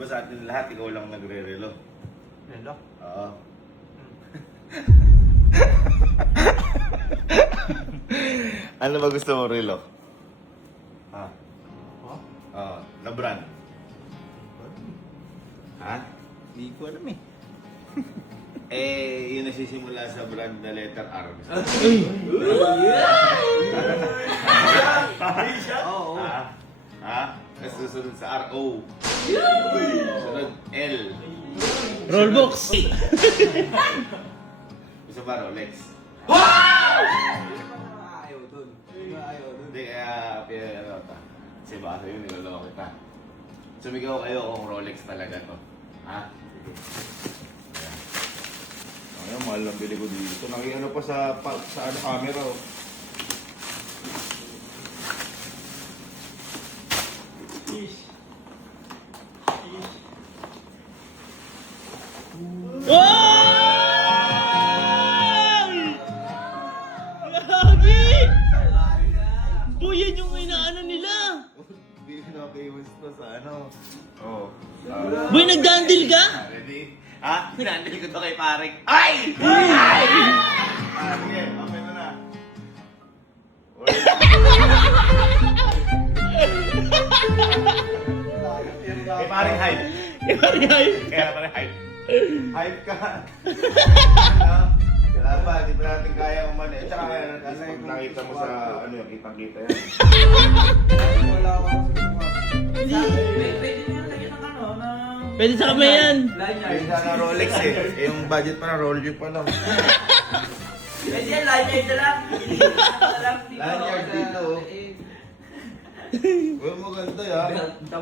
ba sa atin lahat, ikaw lang nagre-relo? Relo? Oo. Ano ba gusto mo relo? Ha? Oh? Oo, na brand. Ha? Hindi ko alam eh. Eh, yun nagsisimula sa brand na letter R. Oo. Ha? Ha? Tapos susunod sa R-O. Sunod L. Rollbox. Gusto ba Rolex? Ayaw dun. Ayaw dun. Hindi, kaya ano ta. Kasi baka sa'yo niloloko kita. Sumigaw kayo kung Rolex talaga to. Ha? Sige. Ayun, mahal lang bili ko dito. Ano pa sa ano, camera oh. Ay! Lagi! Boy, yan yung inaano nila. Hindi na famous to sa ano. Oo. Boy, nagdandil ka? Ready? Ha? Pinandil ko to kay Pareng. Ay! Ay! Sige, okay na na. Uy. Kay Pareng hype. Kaya Pareng hype. Hype ka. Kailangan ba? Di ba natin kaya umano? Eh, tsaka Kasi kung nakita mo sa ano yung kitang-kita yan. Wala ako sa mga. Pwede na lagyan ng ano, ng... Pwede sa kamay yan. Ayun sana Rolex eh. Eh, yung budget pa na Rolex pa lang. Pwede yan, lanyard na lang. Lanyard dito. Uy, maganda yan.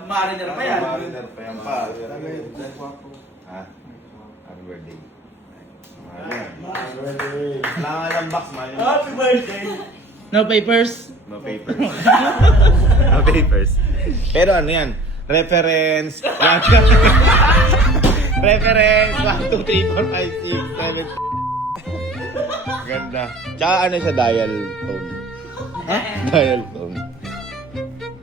Mariner pa yan. Mariner pa yan pa. Ha? Happy birthday. Kailangan ng box man. Happy birthday! No papers? No papers. No papers. Pero ano yan? Reference. Reference. 1, 2, 3, 4, 5, 6, 7. Ganda. Tsaka ano sa dial tone? Ha? Dial tone.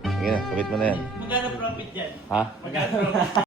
Sige na, sabit mo na yan. Magkano profit yan? Ha? Magkano profit?